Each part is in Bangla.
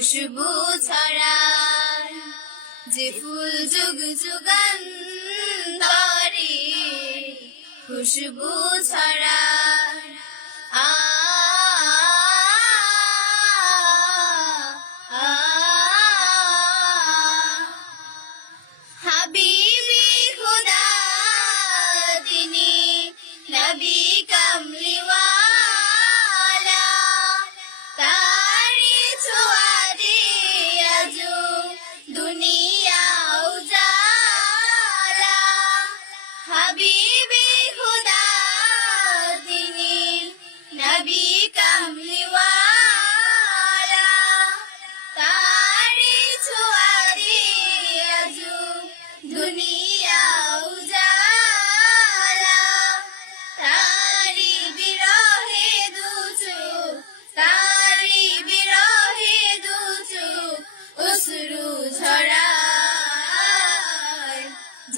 খুশবু ছড়ায় যে ফুল যুগ যুগান তারে খুশবু ছড়ায়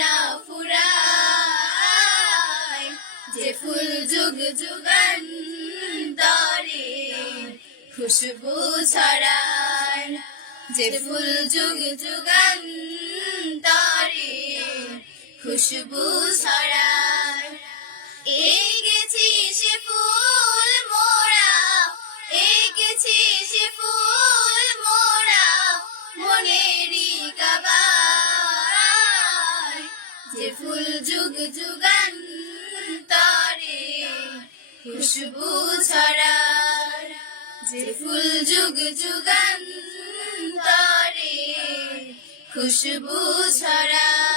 না ফুরায়, যে ফুল যুগ যুগান তরে খুশবু ছড়ায়, যে ফুল যুগ যুগান তরে খুশবু ছড়ায়। এঁকেছি সে ফুল মোড়া এঁকেছি সে ফুল মোড়া মনেরই খুশবু ছড়ার যে ফুল যুগ যুগান তরে খুশবু ছড়ায়